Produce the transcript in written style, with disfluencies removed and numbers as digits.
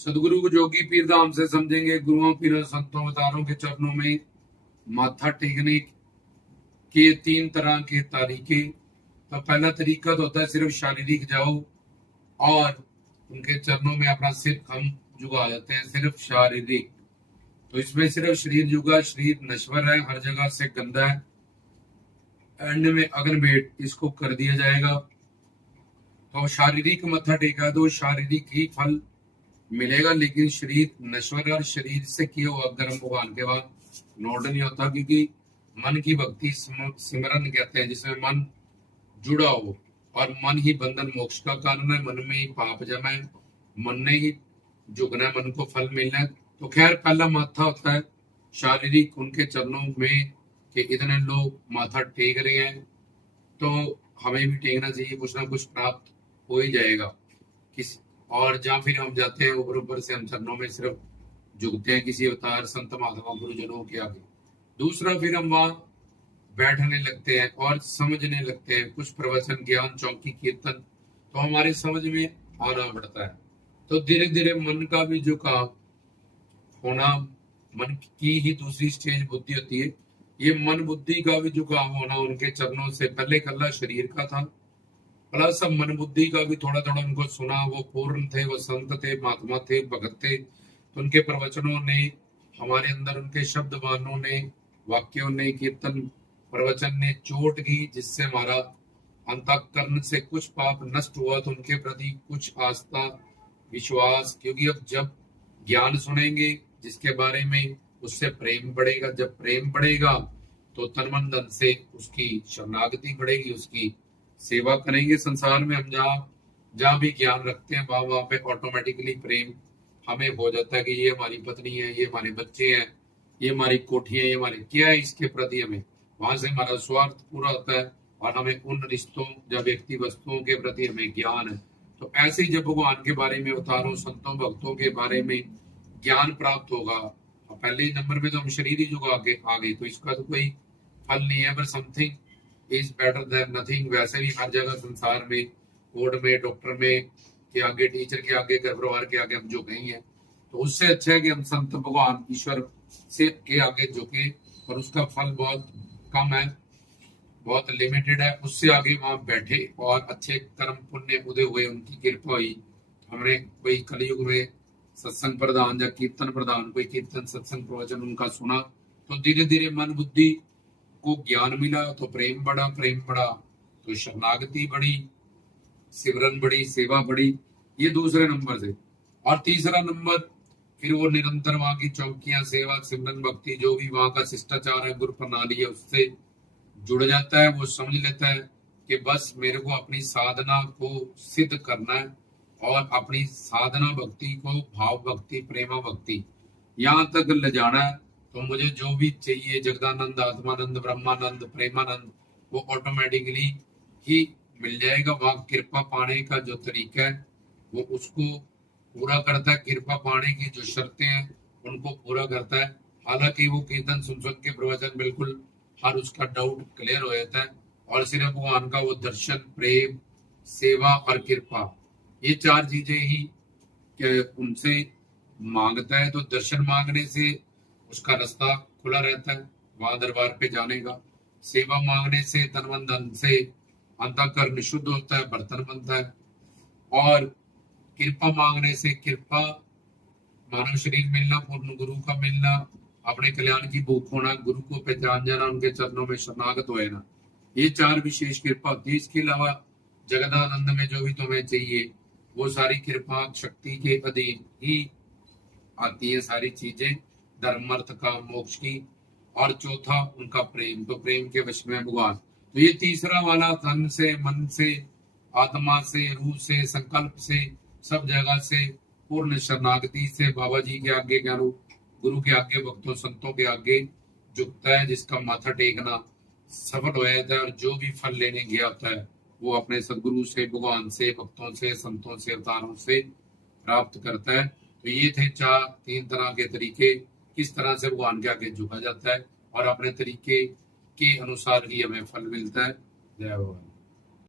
सदगुरु को जोगी पीर धाम से समझेंगे। गुरुओं पीरों संतों अवतारों के चरणों में माथा टेकने के तीन तरह के तरीके। तो पहला तरीका तो होता है सिर्फ शारीरिक जाओ और उनके चरणों में अपना सिर हम झुका जाते हैं, सिर्फ शारीरिक। तो इसमें सिर्फ शरीर झुका, शरीर नश्वर है, हर जगह से गंदा है, एंड में अग्नभेट इसको कर दिया जाएगा। तो शारीरिक मत्था टेका तो शारीरिक ही फल मिलेगा, लेकिन शरीर नश्वर और शरीर से किया हुआ कर्म भगवान के बाद नोट नहीं होता, क्योंकि मन की भक्ति सिमरन कहते हैं, जिसमें मन जुड़ा हो, और मन ही बंधन मोक्ष का कारण है। मन में ही पाप जमा है, मन ने ही झुकना है, मन को फल मिलना है। तो खैर पहला माथा होता है शारीरिक, उनके चरणों में कि इतने लोग माथा टेक रहे हैं तो हमें भी टेकना चाहिए, कुछ ना कुछ प्राप्त हो ही जाएगा। किस और जहाँ फिर हम जाते हैं ऊपर ऊपर से हम चरणों में सिर्फ झुकते हैं किसी अवतार संत महात्मा गुरुजनों के आगे। दूसरा फिर हम वहां बैठने लगते हैं और समझने लगते हैं, कुछ प्रवचन ज्ञान चौकी कीर्तन तो हमारे समझ में आना पड़ता है। तो धीरे धीरे मन का भी झुकाव होना, मन की ही दूसरी स्टेज बुद्धि होती है, ये मन बुद्धि का भी झुकाव होना उनके चरणों से। पहले कल्ला शरीर का था, प्लस अब मन बुद्धि का भी थोड़ा थोड़ा उनको सुना। वो पूर्ण थे, वो संत थे, महात्मा थे, भगत थे, तो उनके प्रवचनों ने हमारे अंदर, उनके शब्द वानों ने, वाक्यों ने, कीर्तन प्रवचन ने चोट की, जिससे हमारा अंतःकरण से कुछ पाप नष्ट हुआ, तो उनके प्रति कुछ आस्था विश्वास। क्योंकि अब जब ज्ञान सुनेंगे जिसके बारे में, उससे प्रेम बढ़ेगा। जब प्रेम बढ़ेगा तो तन मन धन से उसकी शरणागति बढ़ेगी, उसकी सेवा करेंगे। संसार में हम जहाँ भी ज्ञान रखते हैं वहां पे ऑटोमेटिकली प्रेम हमें हो जाता है कि ये हमारी पत्नी है, ये हमारे बच्चे हैं, ये हमारी कोठियां, ये हमारे क्या है, इसके प्रति हमें वहां से हमारा स्वार्थ पूरा होता है, और हमें उन रिश्तों या व्यक्ति वस्तुओं के प्रति हमें ज्ञान है। तो ऐसे ही जब भगवान के बारे में, अवतारों संतों भक्तों के बारे में ज्ञान प्राप्त होगा, पहले नंबर में तो हम शरीर ही जुगा के आ गए, तो इसका तो कोई फल नहीं है, पर something is better than nothing. वैसे भी हर जगह संसार में, कोर्ट में, डॉक्टर में के आगे, टीचर के आगे, घर परिवार के आगे हम झुके ही हैं। तो उससे अच्छा है कि हम संत भगवान ईश्वर से के आगे झुके, और उसका फल बहुत कम है, बहुत लिमिटेड है। उससे आगे वहां बैठे और अच्छे कर्म पुण्य उदय हुए, उनकी कृपा हुई। हमने कोई कलयुग में सत्संग प्रदान या कीर्तन प्रदान, कोई कीर्तन सत्संग प्रवचन उनका सुना, तो धीरे धीरे मन बुद्धि को ज्ञान मिला, तो प्रेम बढ़ा, प्रेम बढ़ा तो शरणागति बढ़ी, सिमरन बढ़ी, सेवा बढ़ी। ये दूसरे नंबर से। और तीसरा नंबर फिर वो निरंतर वहां की चौकियां, सेवा, सिमरन, भक्ति, जो भी वहां का शिष्टाचार है, गुरु प्रणाली है, उससे जुड़ जाता है। वो समझ लेता है कि बस मेरे को अपनी साधना को सिद्ध करना है, और अपनी साधना भक्ति को भाव भक्ति, प्रेमा भक्ति यहाँ तक ले जाना है। तो मुझे जो भी चाहिए, जगदानंद, आत्मानंद, ब्रह्मानंद, प्रेमानंद, वो ऑटोमेटिकली ही मिल जाएगा। वहां कृपा पाने का जो तरीका है वो उसको पूरा करता है, कृपा पाने की जो शर्तें हैं उनको पूरा करता है। हालांकि वो कीर्तन सुन सुन के प्रवचन बिल्कुल हर उसका डाउट क्लियर हो जाता है, और सिर्फ भगवान का वो दर्शन, प्रेम, सेवा और कृपा, ये चार चीजें ही उनसे मांगता है। तो दर्शन मांगने से उसका रास्ता खुला रहता है वहां दरबार पे जाने का। सेवा मांगने से तन मन धन से अंतःकरण शुद्ध होता है, बर्तन बनता है। और कृपा मांगने से, कृपा मानव शरीर मिलना, पूर्ण गुरु का मिलना, अपने कल्याण की भूख होना, गुरु को पहचान जाना, उनके चरणों में शरणागत हो जाना, ये चार विशेष कृपा होती है। इसके अलावा जगदानंद में जो भी तुम्हें चाहिए वो सारी कृपा शक्ति के अधीन ही आती है सारी चीजें, धर्म अर्थ का मोक्ष की। और चौथा उनका प्रेम, तो प्रेम के वश में भगवान। तो ये तीसरा वाला तन से, मन से, आत्मा से, रूह से, संकल्प से, सब जगह से पूर्ण शरणागति से बाबा जी के आगे, ज्ञानों गुरु के आगे, भक्तों संतों के आगे झुकता है, जिसका माथा टेकना सफल हो जाता है। और जो भी फल लेने गया होता है वो अपने सदगुरु से, भगवान से, भक्तों से, संतों से, अवतारों से प्राप्त करता है। तो ये थे तीन तरह के तरीके, किस तरह से भगवान के आगे झुका जाता है, और अपने तरीके के अनुसार ही हमें फल मिलता है। जय भगवान।